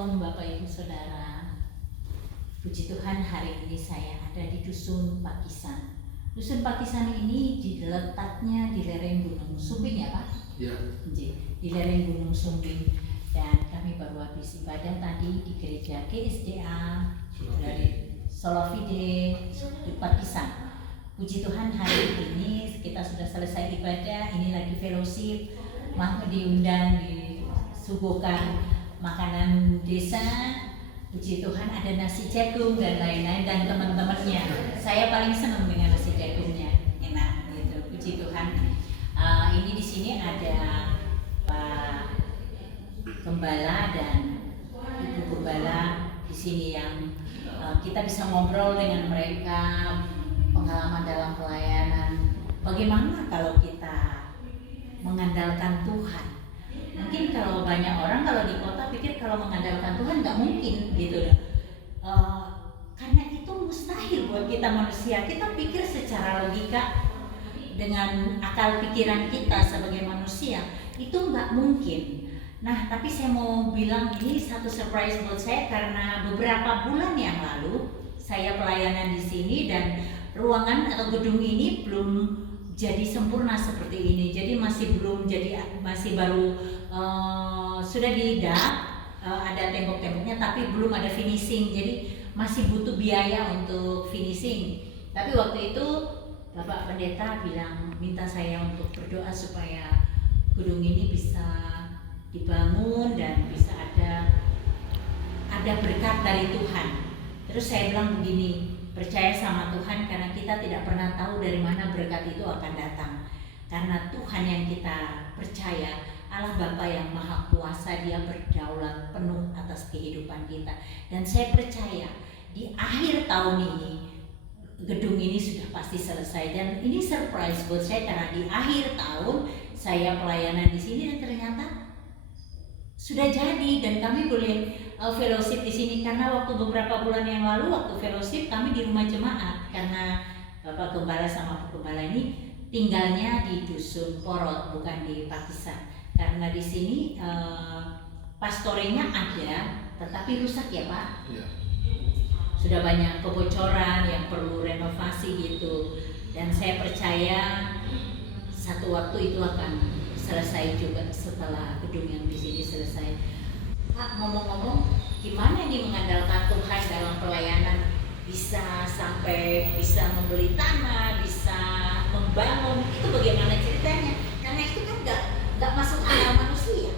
Shalom Bapak Ibu Saudara. Puji Tuhan, hari ini saya ada di Dusun Pakisan. Dusun Pakisan ini letaknya di lereng Gunung Sumbing ya Pak? Iya. Di lereng Gunung Sumbing. Dan kami baru habis ibadah tadi di gereja GSDA dari Solovide di Pakisan. Puji Tuhan, hari ini kita sudah selesai ibadah. Ini lagi fellowship, mau diundang, disuguhkan makanan desa. Puji Tuhan, ada nasi jagung dan lain-lain dan teman-temannya. Saya paling senang dengan nasi jagungnya, enak gitu. Puji Tuhan. Ini di sini ada Pak Gembala dan Ibu Gembala di sini yang kita bisa ngobrol dengan mereka, pengalaman dalam pelayanan. Bagaimana kalau kita mengandalkan Tuhan? Mungkin kalau banyak orang kalau di kota pikir kalau mengandalkan Tuhan nggak mungkin gitu. Karena itu mustahil buat kita manusia. Kita pikir secara logika dengan akal pikiran kita sebagai manusia itu nggak mungkin. Nah, tapi saya mau bilang ini satu surprise buat saya karena beberapa bulan yang lalu saya pelayanan di sini dan ruangan atau gedung ini belum jadi sempurna seperti ini. Jadi masih belum jadi, masih baru sudah didak, ada tembok-temboknya tapi belum ada finishing. Jadi masih butuh biaya untuk finishing. Tapi waktu itu Bapak Pendeta bilang minta saya untuk berdoa supaya gedung ini bisa dibangun dan bisa ada berkat dari Tuhan. Terus saya bilang begini, percaya sama Tuhan karena kita tidak pernah tahu dari mana berkat itu akan datang. Karena Tuhan yang kita percaya, Allah Bapa yang Maha Kuasa, Dia berdaulat penuh atas kehidupan kita. Dan saya percaya di akhir tahun ini gedung ini sudah pasti selesai. Dan ini surprise buat saya karena di akhir tahun saya pelayanan di sini dan ternyata sudah jadi dan kami boleh fellowship di sini karena waktu beberapa bulan yang lalu waktu fellowship kami di rumah jemaat karena Bapak Gembala sama Pak Gembala ini tinggalnya di Dusun Porot bukan di Pakisan karena di sini pastorenya ada tetapi rusak ya Pak. Iya. Sudah banyak kebocoran yang perlu renovasi gitu dan saya percaya satu waktu itu akan selesai juga setelah gedung yang di sini selesai. Pak, ngomong-ngomong, gimana nih mengandalkan Tuhan dalam pelayanan bisa sampai bisa membeli tanah, bisa membangun, itu bagaimana ceritanya? Karena itu kan nggak masuk akal manusia.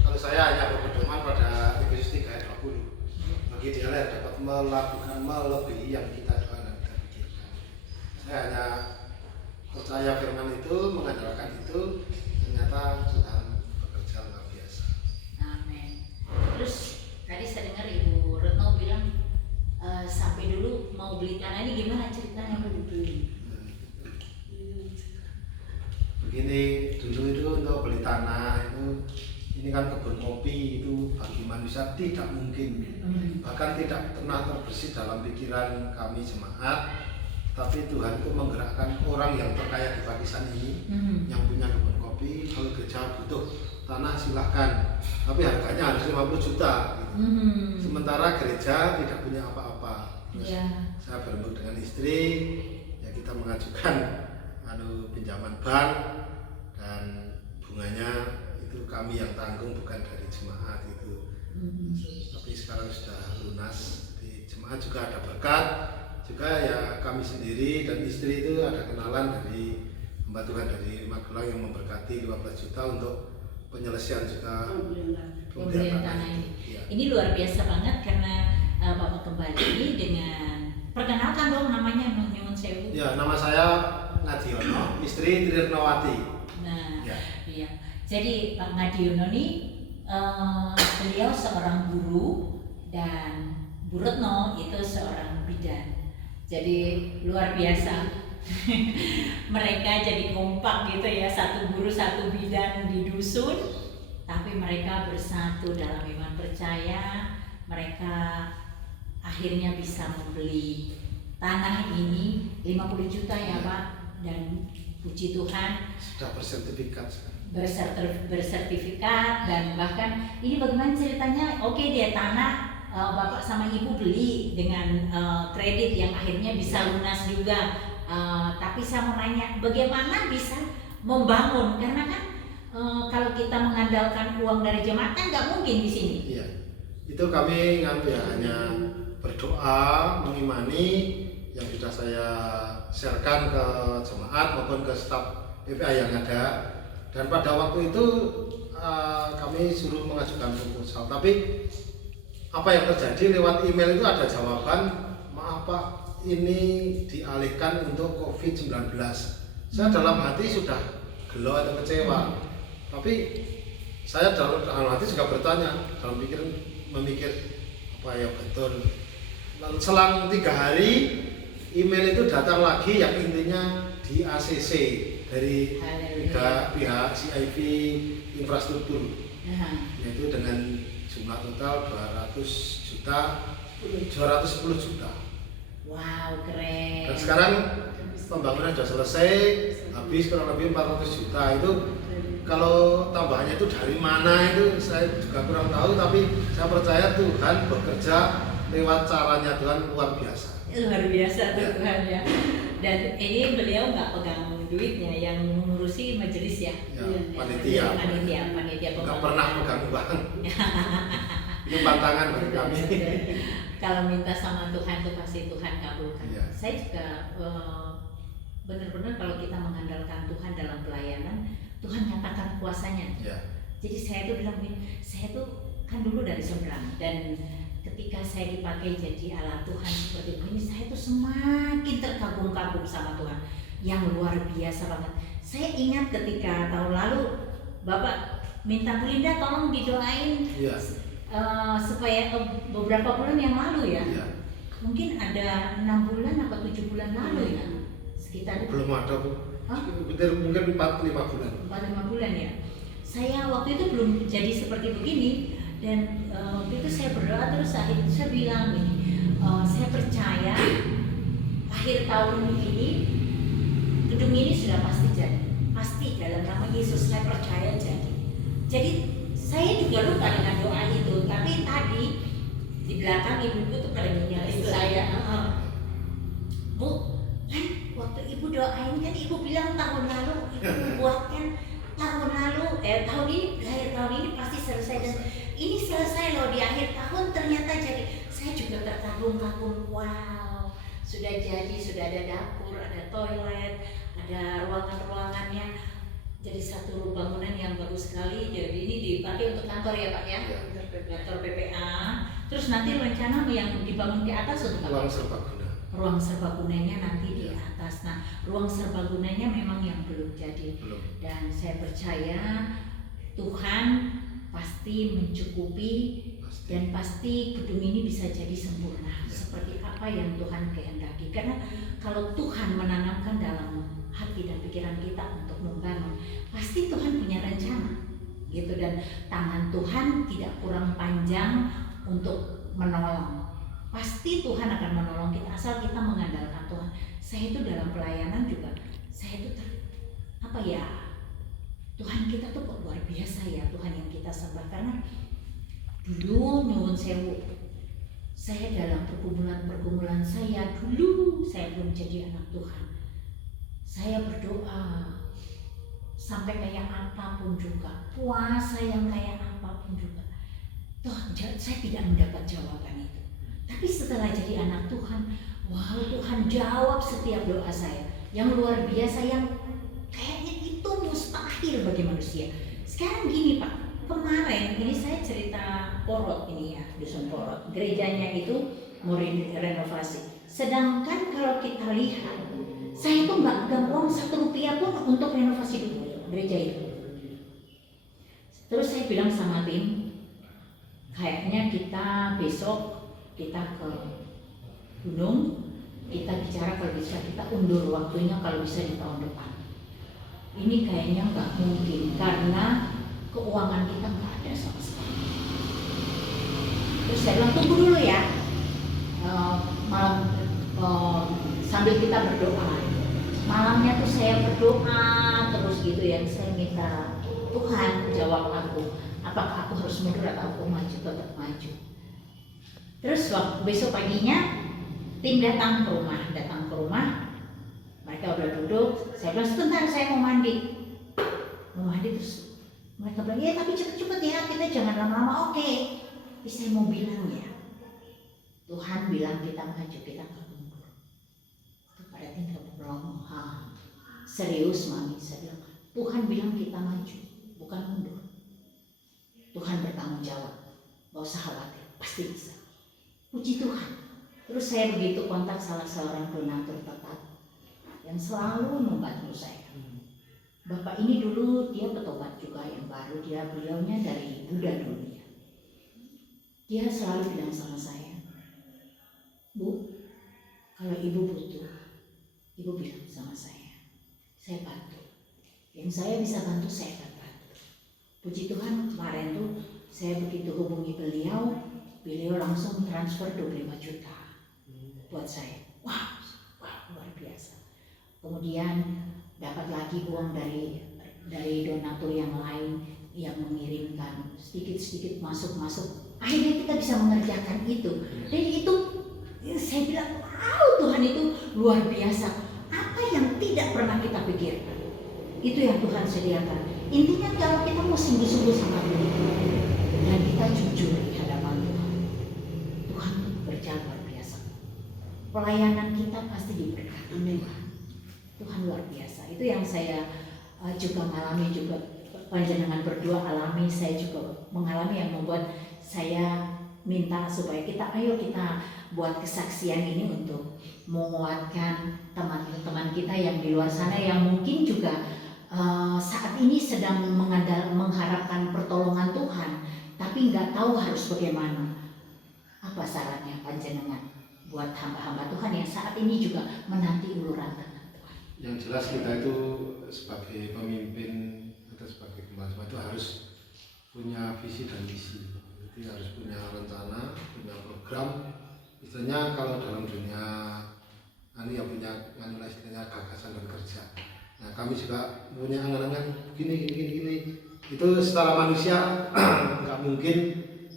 Kalau saya hanya berpedoman pada Efesus 3 ayat 20. Bagi dialah yang dapat melakukan melebihi yang kita doakan dan kita pikirkan. Saya hanya percaya firman itu, mengandalkan itu, ternyata Tuhan bekerja luar biasa. Amin. Terus tadi saya dengar Ibu Retno bilang sampai dulu mau beli tanah ini gimana ceritanya mau dibeli? Begini, dulu itu untuk beli tanah itu, ini kan kebun kopi itu bagi manusia tidak mungkin, bahkan tidak pernah terbersih dalam pikiran kami jemaat. Tapi Tuhan itu menggerakkan orang yang terkaya di Pakisan ini, yang punya kebun kopi. Kalau gereja butuh tanah silahkan, tapi harganya harus 50 juta gitu. Sementara gereja tidak punya apa-apa. Terus saya berembuk dengan istri, ya kita mengajukan pinjaman bank dan bunganya itu kami yang tanggung bukan dari jemaat itu. Tapi sekarang sudah lunas, di jemaat juga ada berkat. Juga ya kami sendiri dan istri itu ada kenalan dari hamba Tuhan dari Magelang yang memberkati 15 juta untuk penyelesaian juga pembelian tanah ini. Ya. Ini luar biasa banget karena Bapak kembali dengan perkenalkan dong namanya nyuwun sewu. Ya, nama saya Ngadiono, istri Trirnawati. Nah, iya. Jadi Pak Ngadiono ini beliau seorang guru dan Bu Retno itu seorang bidan. Jadi luar biasa. Mereka jadi kompak gitu ya, satu guru satu bidan di dusun, tapi mereka bersatu dalam iman percaya. Mereka akhirnya bisa membeli tanah ini 50 juta ya Pak, dan puji Tuhan sudah bersertifikat bersertifikat dan bahkan ini bagaimana ceritanya? Oke, ya tanah Bapak sama Ibu beli dengan kredit yang akhirnya bisa lunas juga. Tapi saya mau nanya, bagaimana bisa membangun? Karena kan kalau kita mengandalkan uang dari jemaat kan nggak mungkin di sini. Iya, itu kami hanya berdoa, mengimani yang sudah saya sharekan ke jemaat maupun ke staf PPA yang ada. Dan pada waktu itu kami suruh mengajukan proposal, tapi apa yang terjadi lewat email itu ada jawaban, maaf Pak, ini dialihkan untuk COVID-19. Saya dalam hati sudah gelo atau kecewa, tapi saya dalam hati juga bertanya, dalam memikir apa ya betul. Selang 3 hari email itu datang lagi yang intinya di ACC dari pihak CIV infrastruktur, yaitu dengan jumlah total 210 juta. Wow, keren. Dan sekarang pembangunan sudah selesai, habis kurang lebih 400 juta. Itu kalau tambahannya itu dari mana itu saya juga kurang tahu, tapi saya percaya Tuhan bekerja lewat caranya Tuhan luar biasa. Luar biasa Tuhan ya. Dan ini beliau nggak pegang duitnya, yang mengurusi majelis ya. Panitia pembangunan. Nggak pernah pegang uang. Itu pantangan bagi kami. Kalau minta sama Tuhan itu pasti Tuhan kabulkan. Ya. Saya juga benar-benar kalau kita mengandalkan Tuhan dalam pelayanan, Tuhan nyatakan kuasanya. Ya. Jadi saya tuh bilang, saya tuh kan dulu dari seberang, dan ketika saya dipakai jadi alat Tuhan seperti ini, saya tuh semakin terkagum-kagum sama Tuhan yang luar biasa banget. Saya ingat ketika tahun lalu Bapak minta Bu Linda tolong didoain Ya. supaya beberapa bulan yang lalu ya. Ya. Mungkin ada 6 bulan atau 7 bulan lalu ya, sekitar Belum ada Bu. Mungkin 4-5 bulan. 4-5 bulan ya. Saya waktu itu belum jadi seperti begini, dan waktu itu saya berdoa terus, akhirnya saya bilang gini, saya percaya akhir tahun ini gedung ini sudah pasti jadi, pasti dalam nama Yesus saya percaya jadi. Jadi saya juga lupa dengan doa itu, tapi tadi di belakang ibuku tuh pada ngingetin saya, Bu, kan waktu ibu doain kan ibu bilang tahun lalu ibu buatkan tahun lalu, tahun ini, akhir tahun ini pasti selesai, dan ini selesai loh di akhir tahun ternyata jadi. Saya juga terkagum-kagum, wow, sudah jadi, sudah ada dapur, ada toilet, ada ruangan-ruangannya, jadi satu bangunan yang bagus sekali. Jadi ini dipakai untuk kantor ya Pak ya, kantor PPA. Terus nanti rencana yang dibangun di atas untuk apa? Ruang serbaguna. Ruang serbagunanya nanti di atas. Nah, ruang serbagunanya memang yang belum jadi. Belum. Dan saya percaya Tuhan pasti mencukupi, dan pasti gedung ini bisa jadi sempurna seperti apa yang Tuhan kehendaki. Karena kalau Tuhan menanamkan dalam hati dan pikiran kita untuk membangun, pasti Tuhan punya rencana gitu, dan tangan Tuhan tidak kurang panjang untuk menolong. Pasti Tuhan akan menolong kita asal kita mengandalkan Tuhan. Saya itu dalam pelayanan juga, saya itu Tuhan kita tuh kok luar biasa ya, Tuhan yang kita sembah. Karena dulu nyuwun sewu, saya dalam pergumulan saya dulu, saya belum jadi anak Tuhan, saya berdoa sampai kayak apapun juga, puasa yang kayak apapun juga, toh saya tidak mendapat jawaban itu. Tapi setelah jadi anak Tuhan, wow, Tuhan jawab setiap doa saya yang luar biasa, yang kayaknya itu mustahil bagi manusia. Sekarang gini Pak, kemarin ini saya cerita Porot ini ya, dusun Porot, gerejanya itu mau renovasi. Sedangkan kalau kita lihat, saya tuh nggak pegang uang 1 rupiah pun untuk renovasi dulu gereja itu. Terus saya bilang sama tim, kayaknya kita besok kita ke gunung, kita bicara kalau bisa kita undur waktunya, kalau bisa di tahun depan. Ini kayaknya nggak mungkin karena keuangan kita nggak ada sama sekali. Terus saya bilang tunggu dulu ya, sambil kita berdoa. Malamnya tuh saya berdoa terus gitu ya, saya minta Tuhan jawab aku, apakah aku harus mundur atau aku maju, tetap maju. Terus waktu besok paginya tim datang ke rumah, mereka udah duduk, saya bilang sebentar saya mau mandi, terus mereka bilang ya tapi cepet-cepet ya, kita jangan lama-lama. Oke. Tapi saya mau bilang ya, Tuhan bilang kita maju, kita nggak mundur. Itu pada tingkat berlama, serius mami, saya bilang Tuhan bilang kita maju, bukan mundur. Tuhan bertanggung jawab, gak usah khawatir, pasti bisa. Puji Tuhan. Terus saya begitu kontak salah seorang donatur tetap yang selalu membantu saya. Bapak ini dulu dia petobat juga yang baru, beliaunya dari Buddha dulu ya. Dia selalu bilang sama saya, Bu, kalau ibu butuh, ibu bilang sama saya bantu. Yang saya bisa bantu saya akan bantu. Puji Tuhan kemarin tuh saya begitu hubungi beliau langsung transfer 25 juta buat saya. Wah, luar biasa. Kemudian dapat lagi uang dari donatur yang lain yang mengirimkan sedikit masuk. Akhirnya kita bisa mengerjakan itu. Dan itu saya bilang, wow, Tuhan itu luar biasa. Apa yang tidak pernah kita pikirkan, itu yang Tuhan sediakan. Intinya kalau kita mau sungguh-sungguh sama Tuhan dan kita jujur di hadapan Tuhan berjalan luar biasa. Pelayanan kita pasti diberkati Tuhan. Tuhan luar biasa. Itu yang saya juga mengalami, juga panjenengan berdua alami, saya juga mengalami, yang membuat saya minta supaya kita buat kesaksian ini untuk menguatkan teman-teman kita yang di luar sana yang mungkin juga saat ini sedang mengharapkan pertolongan Tuhan, tapi nggak tahu harus bagaimana. Apa sarannya panjenengan buat hamba-hamba Tuhan yang saat ini juga menanti uluran tangan? Yang jelas kita itu sebagai pemimpin atau sebagai pembasma itu harus punya visi dan misi. Jadi harus punya rencana, punya program. Misalnya kalau dalam dunia yang punya istilahnya gagasan dan kerja. Nah, kami juga punya angan-angan gini. Itu secara manusia nggak mungkin,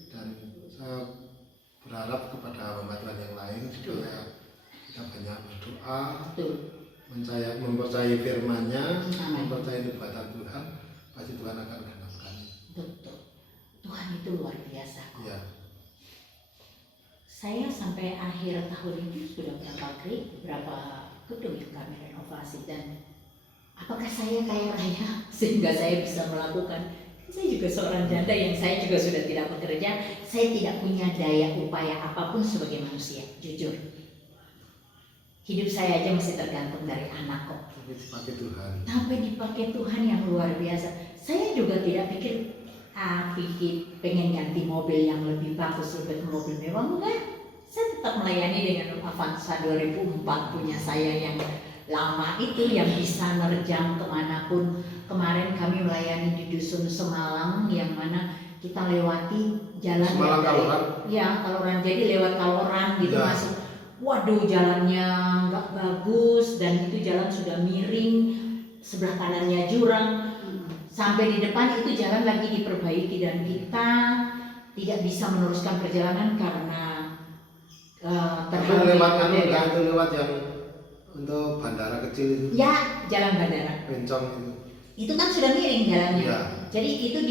dan saya berharap kepada pembantuan yang lain supaya kita banyak berdoa. Mempercayai firman-Nya, mempercayai nubuatan Tuhan, pasti Tuhan akan genapkan. Betul. Tuhan itu luar biasa. Ya. Saya sampai akhir tahun ini sudah berapa gedung yang kami renovasi, dan apakah saya kaya raya sehingga saya bisa melakukan? Saya juga seorang janda yang saya juga sudah tidak bekerja, saya tidak punya daya upaya apapun sebagai manusia, jujur. Hidup saya aja masih tergantung dari anak kok. Dipakai Tuhan. Tapi dipakai Tuhan yang luar biasa. Saya juga tidak pikir pengen ganti mobil yang lebih bagus, lebih mobil mewah, enggak. Saya tetap melayani dengan Avanza 2004 punya saya yang lama itu, yang bisa nerjang kemanapun. Kemarin kami melayani di Dusun Semalang, yang mana kita lewati jalan Semalang Kaloran. Ya, Kaloran. Jadi lewat Kaloran gitu ya. Masuk. Waduh, jalannya nggak bagus, dan itu jalan sudah miring, sebelah kanannya jurang. Sampai di depan itu jalan lagi diperbaiki, dan kita tidak bisa meneruskan perjalanan karena terhambat. Itu lewat yang untuk bandara kecil itu. Ya, jalan bandara. Bencong itu. Itu kan sudah miring jalannya. Ya. Jadi itu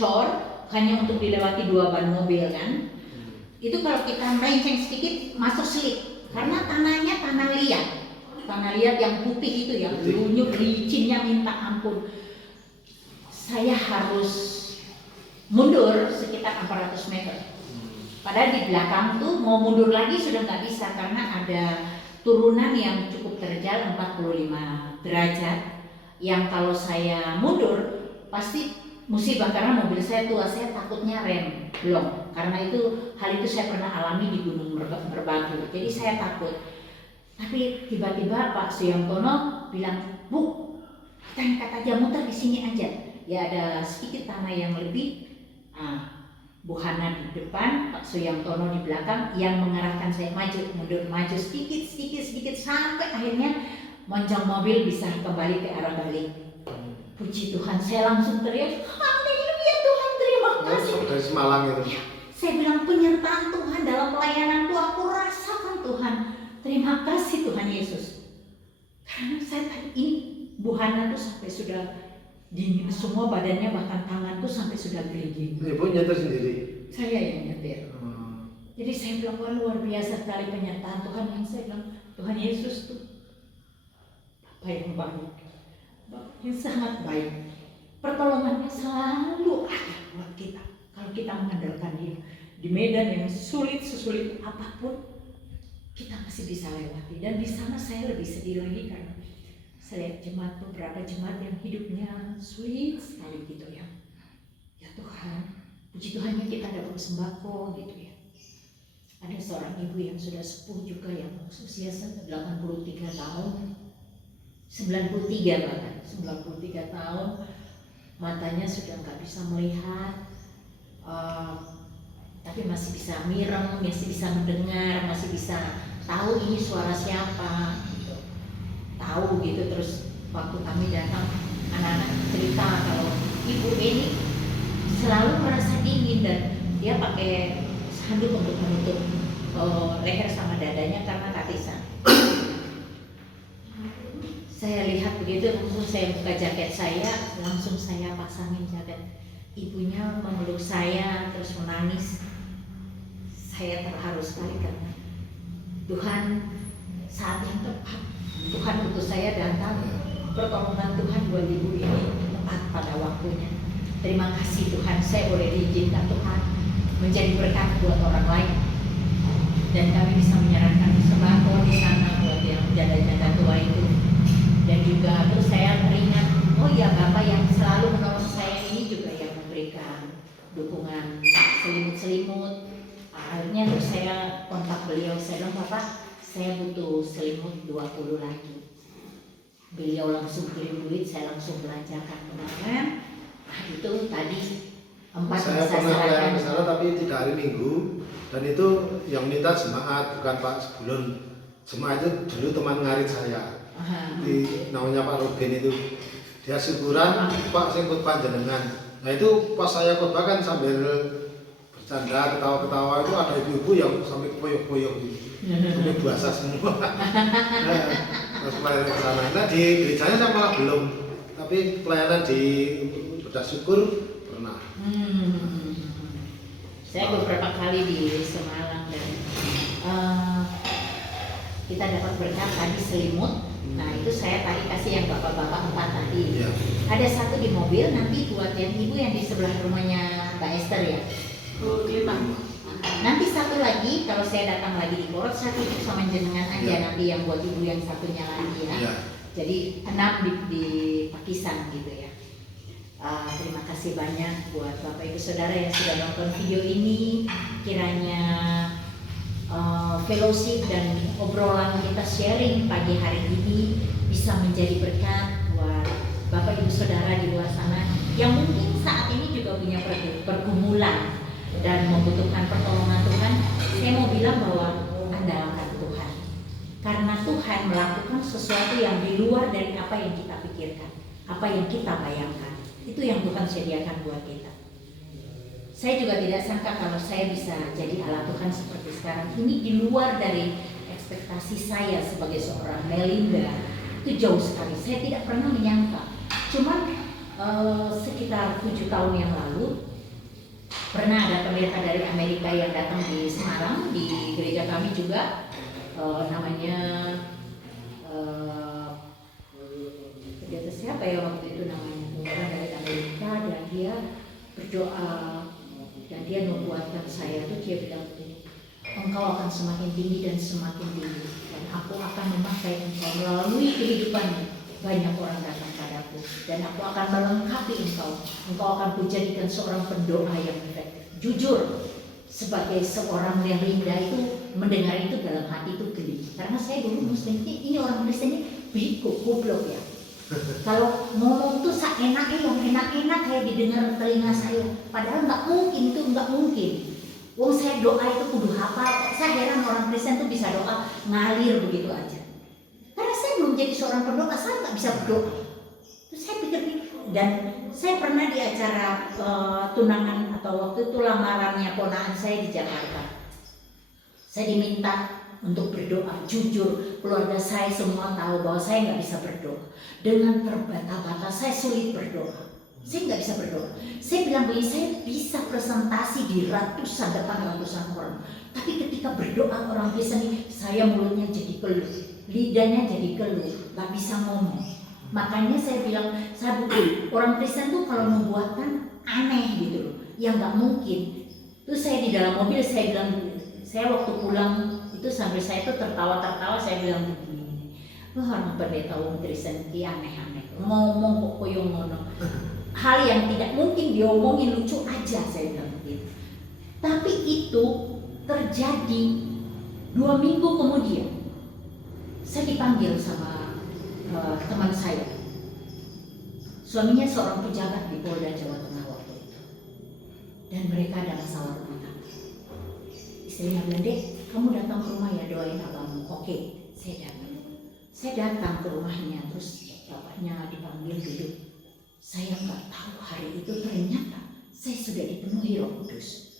cor hanya untuk dilewati 2 ban mobil kan. Itu kalau kita melenceng sedikit masuk slip, karena tanahnya tanah liat yang putih itu, yang lunyuk, licinnya minta ampun. Saya harus mundur sekitar 400 meter. Padahal di belakang tuh mau mundur lagi sudah nggak bisa, karena ada turunan yang cukup terjal 45 derajat, yang kalau saya mundur pasti musibah, karena mobil saya tua, saya takutnya rem belum. Karena itu hal itu saya pernah alami di Gunung Merbabu, jadi saya takut. Tapi tiba-tiba Pak Suyamtono bilang, Bu, kita nekat aja, muter di sini aja. Ya ada sedikit tanah yang lebih. Bu Hana di depan, Pak Suyamtono di belakang, yang mengarahkan saya maju, mundur, maju sedikit sampai akhirnya monjong mobil bisa kembali ke arah balik. Puji Tuhan, saya langsung teriak, haleluya Tuhan, terima kasih. Dari Semalang itu. Saya bilang penyertaan Tuhan dalam pelayananku aku rasakan Tuhan. Terima kasih Tuhan Yesus. Karena saya tadi ini Bu Hana tuh sampai sudah dingin semua badannya, bahkan tanganku sampai sudah geligi. Ibu nyetir sendiri? Saya yang nyetir. Jadi saya bilang wah luar biasa sekali penyertaan Tuhan. Yang saya bilang Tuhan Yesus tuh Bapa yang baik, Bapa yang sangat baik. Pertolongannya selalu ada buat kita kalau kita mengandalkan Dia. Di medan yang sesulit apapun kita masih bisa lewati. Dan di sana saya lebih sedih lagi karena saya lihat jemaat, beberapa jemaat yang hidupnya sulit sekali gitu ya. Ya Tuhan, puji Tuhannya kita dapat sembako gitu ya. Ada seorang ibu yang sudah sepuh juga yang usia 83 tahun, 93 bahkan, 93 tahun, matanya sudah nggak bisa melihat, tapi masih bisa mireng, masih bisa mendengar, masih bisa tahu ini suara siapa, gitu. Tahu gitu. Terus waktu kami datang, anak-anak cerita kalau ibu ini selalu merasa dingin dan dia pakai handuk untuk menutup leher sama dadanya karena katisan. Saya lihat begitu, langsung saya buka jaket saya, langsung saya pasangin jaket. Ibunya memeluk saya terus menangis. Saya terharu sekali karena Tuhan saat yang tepat, Tuhan utus saya datang. Pertolongan Tuhan buat ibu ini tepat pada waktunya. Terima kasih Tuhan, saya boleh diizinkan Tuhan menjadi berkat buat orang lain. Dan kami bisa menyerahkan sembako di sana buat yang janda-janda tua itu. Dan juga terus saya teringat, oh ya Bapak yang selalu menolong saya ini juga yang memberikan dukungan selimut-selimut. Akhirnya terus saya kontak beliau, saya bilang Bapak saya butuh selimut 20 lagi. Beliau langsung kirim duit, saya langsung belanjakan beneran. Nah itu tadi 4 saya pernah pelayanan ke sana tapi tidak hari Minggu, dan itu yang minta jemaat bukan Pak Sebulun. Jemaat itu dulu teman ngarit saya. Namanya Pak Ruben itu. Dia syukuran Pak sing khotbah jenengan. Nah itu pas saya khotbah kan sambil bercanda, ketawa-ketawa, itu ada ibu-ibu yang sampai koyok-koyok gitu. Sampai basah semua. Pas pelayanan ke sana. Nah di gerejanya saya malah belum. Tapi pelayanan di Bedah Syukur pernah. Saya beberapa kali di Semarang dan kita dapat berkat tadi selimut. Nah itu saya tadi kasih yang bapak-bapak 4 tadi. Ya. Ada satu di mobil, nanti buat yang ibu yang di sebelah rumahnya Mbak Esther ya. Nanti satu lagi kalau saya datang lagi di Korot, saya tutup sama jenengan aja Ya. nanti yang buat ibu yang satunya lagi ya. Ya. Jadi 6 di Pakisan gitu ya. Terima kasih banyak buat Bapak Ibu Saudara yang sudah nonton video ini. Kiranya fellowship dan obrolan kita sharing pagi hari ini bisa menjadi berkat buat Bapak Ibu Saudara di luar sana yang mungkin saat ini juga punya pergumulan dan membutuhkan pertolongan Tuhan. Saya mau bilang bahwa andalkan Tuhan, karena Tuhan melakukan sesuatu yang di luar dari apa yang kita pikirkan, apa yang kita bayangkan. Itu yang Tuhan sediakan buat kita. Saya juga tidak sangka kalau saya bisa jadi alat Tuhan seperti sekarang. Ini di luar dari ekspektasi saya sebagai seorang Melinda. Itu jauh sekali. Saya tidak pernah menyangka. Cuman sekitar 7 tahun yang lalu pernah ada pendeta dari Amerika yang datang di Semarang, di gereja kami juga. Namanya pendeta siapa ya waktu itu namanya, orang dari Amerika, dan dia berdoa dan dia membuatkan saya tuh, dia bilang begini, engkau akan semakin tinggi dan semakin tinggi, dan aku akan memakai engkau melalui kehidupanmu. Banyak orang datang padaku dan aku akan melengkapi engkau akan kujadikan seorang pendoa yang efektif. Jujur, sebagai seorang Melinda itu mendengar itu dalam hati itu geli, karena saya dulu Muslim, ini orang Kristen ini bego, goblok ya. Kalau ngomong tuh seenaknya, yang enak-enak kayak didengar telinga saya, padahal nggak mungkin, itu nggak mungkin. Wong saya doa itu kudu hafal. Saya heran orang Kristen tuh bisa doa ngalir begitu aja. Karena saya belum jadi seorang pendoa, saya nggak bisa berdoa. Terus saya pikir, dan saya pernah di acara tunangan atau waktu itu lamarannya ponakan saya di Jakarta. Saya diminta untuk berdoa. Jujur, keluarga saya semua tahu bahwa saya nggak bisa berdoa. Dengan terbata-bata saya sulit berdoa. Saya nggak bisa berdoa. Saya bilang begini, saya bisa presentasi di depan ratusan orang. Tapi ketika berdoa orang Kristen ini, saya mulutnya jadi keluh, lidahnya jadi keluh, nggak bisa ngomong. Makanya saya bilang, saya bukan orang Kristen tuh kalau membuatkan aneh gitu loh, yang nggak mungkin. Terus saya di dalam mobil saya bilang, saya waktu pulang itu sambil saya tuh tertawa-tertawa saya bilang begini, orang pendeta wong Kristen ki aneh-aneh, ngomong kok koyo ngono. Hal yang tidak mungkin diomongin lucu aja saya bilang begitu. Tapi itu terjadi 2 minggu kemudian. Saya dipanggil sama teman saya. Suaminya seorang pejabat di Polda Jawa Tengah waktu itu. Dan mereka ada masalah rumah tangga. Istrinya bilang, "Dek, kamu datang ke rumah ya doain abangmu." Oke, saya datang. Saya datang ke rumahnya, terus bapaknya dipanggil duduk. Saya nggak tahu hari itu ternyata saya sudah dipenuhi Roh Kudus.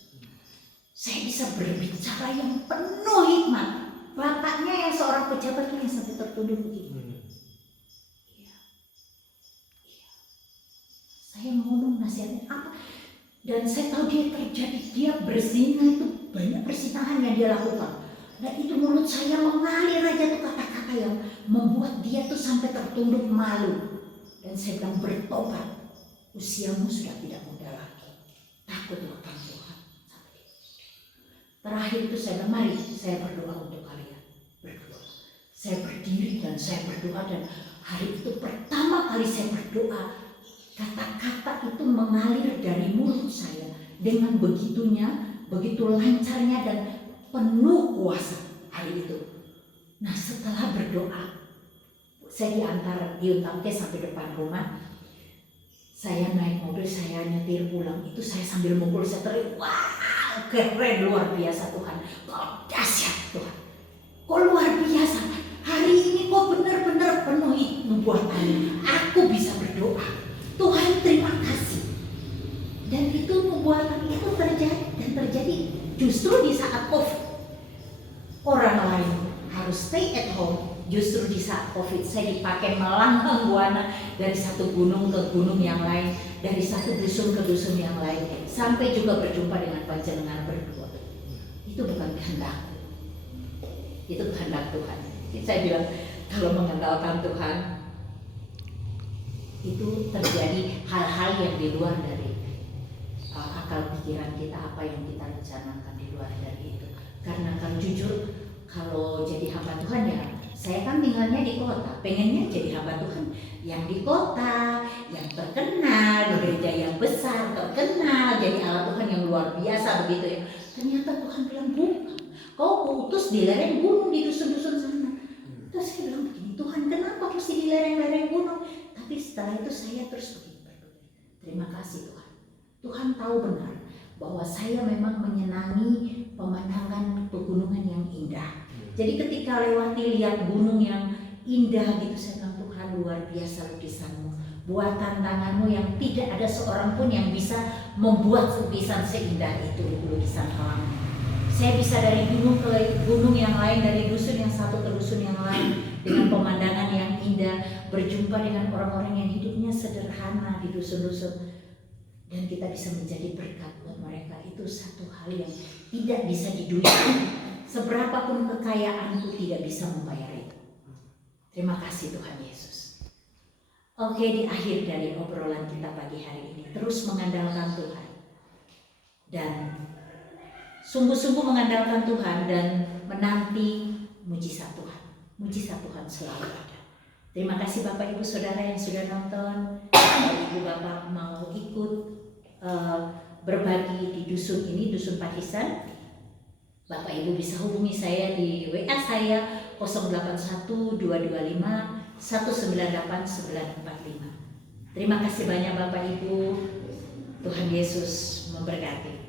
Saya bisa berbicara yang penuh hikmat. Bapaknya yang seorang pejabat yang sampai tertunduk begitu. Iya. Saya ngomong nasihatnya apa? Dan saya tahu dia terjadi, dia berzina itu banyak perzinahan yang dia lakukan. Nah itu mulut saya mengalir aja tuh kata-kata yang membuat dia tuh sampai tertunduk malu. Dan saya bilang bertobat, usiamu sudah tidak muda lagi, takutlah akan Tuhan. Terakhir itu saya bilang, mari saya berdoa untuk kalian. Berdoa. Saya berdiri dan saya berdoa, dan hari itu pertama kali saya berdoa, kata-kata itu mengalir dari mulut saya dengan begitunya, begitu lancarnya dan penuh kuasa hari itu. Nah setelah berdoa, saya diuntak sampai depan rumah. Saya naik mobil, saya nyetir pulang. Itu saya sambil mukul, saya teriak, "Wow, keren, luar biasa Tuhan. Kau dahsyat Tuhan. Kau luar biasa. Hari ini kau benar-benar penuhi nubuatanmu. Aku bisa berdoa. Tuhan terima kasih." Dan itu nubuatan itu terjadi justru di saat COVID. Orang lain harus stay at home. Justru di saat COVID saya dipakai melangkah buana dari satu gunung ke gunung yang lain, dari satu dusun ke dusun yang lain, sampai juga berjumpa dengan panjenengan berdua. Itu bukan kehendakku, itu kehendak Tuhan. Jadi saya bilang kalau mengandalkan Tuhan itu terjadi hal-hal yang di luar dari akal pikiran kita, apa yang kita rencanakan di luar dari itu. Karena kalau jujur, kalau jadi hamba Tuhan ya, saya kan tinggalnya di kota, pengennya jadi hamba Tuhan yang di kota, yang terkenal, gereja yang besar, terkenal, jadi alat Tuhan yang luar biasa begitu ya. Ternyata Tuhan bilang bukan, kau utus di lereng gunung di dusun-dusun sana. Terus saya bilang begini, Tuhan kenapa mesti di lereng-lereng gunung? Tapi setelah itu saya terus begitu berdoa, terima kasih Tuhan. Tuhan tahu benar bahwa saya memang menyenangi pemandangan pegunungan yang indah. Jadi ketika lewati lihat gunung yang indah gitu, saya bilang Tuhan luar biasa lukisanmu, buatan tanganmu yang tidak ada seorang pun yang bisa membuat lukisan seindah itu, lukisan alam. Saya bisa dari gunung ke gunung yang lain, dari dusun yang satu ke dusun yang lain, dengan pemandangan yang indah, berjumpa dengan orang-orang yang hidupnya sederhana di dusun-dusun, dan kita bisa menjadi berkat buat mereka. Itu satu hal yang tidak bisa didulikan. Seberapapun kekayaanku tidak bisa membayar itu. Terima kasih Tuhan Yesus. Oke, di akhir dari obrolan kita pagi hari ini, terus mengandalkan Tuhan. Dan sungguh-sungguh mengandalkan Tuhan dan menanti mujizat Tuhan. Mujizat Tuhan selalu ada. Terima kasih Bapak Ibu Saudara yang sudah nonton. Bapak Ibu Bapak mau ikut berbagi di dusun ini, Dusun Pakisan. Bapak Ibu bisa hubungi saya di WA saya 081 225 198 945. Terima kasih banyak Bapak Ibu. Tuhan Yesus memberkati.